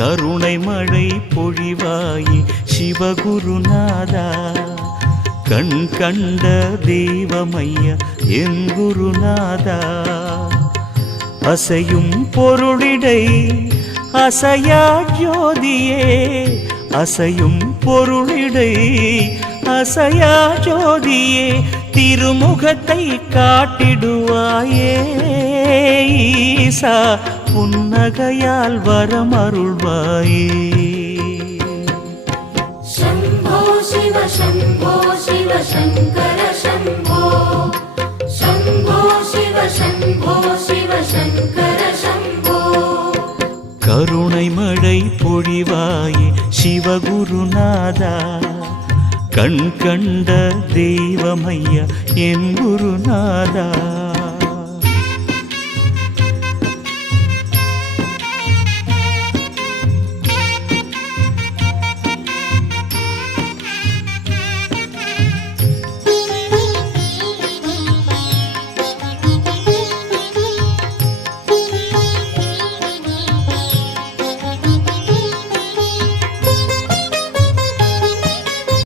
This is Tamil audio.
கருணை மழை பொழிவாயே சிவகுருநாதா கண் கண்ட தெய்வமையா என் குருநாதா அசையும் பொருளிடை அசையா ஜோதியே அசையும் பொருளிடை அசையா ஜோதியே திருமுகத்தை காட்டிடுவாயே ஈசா புன்னகையால் வரமருள்வாயே शम्भो शिव शङ्कर शम्भो शम्भो शिव शङ्कर शम्भो கருணை மழை பொழிவாயே சிவகுருநாதா கண் கண்ட தெய்வமையா என் குருநாதா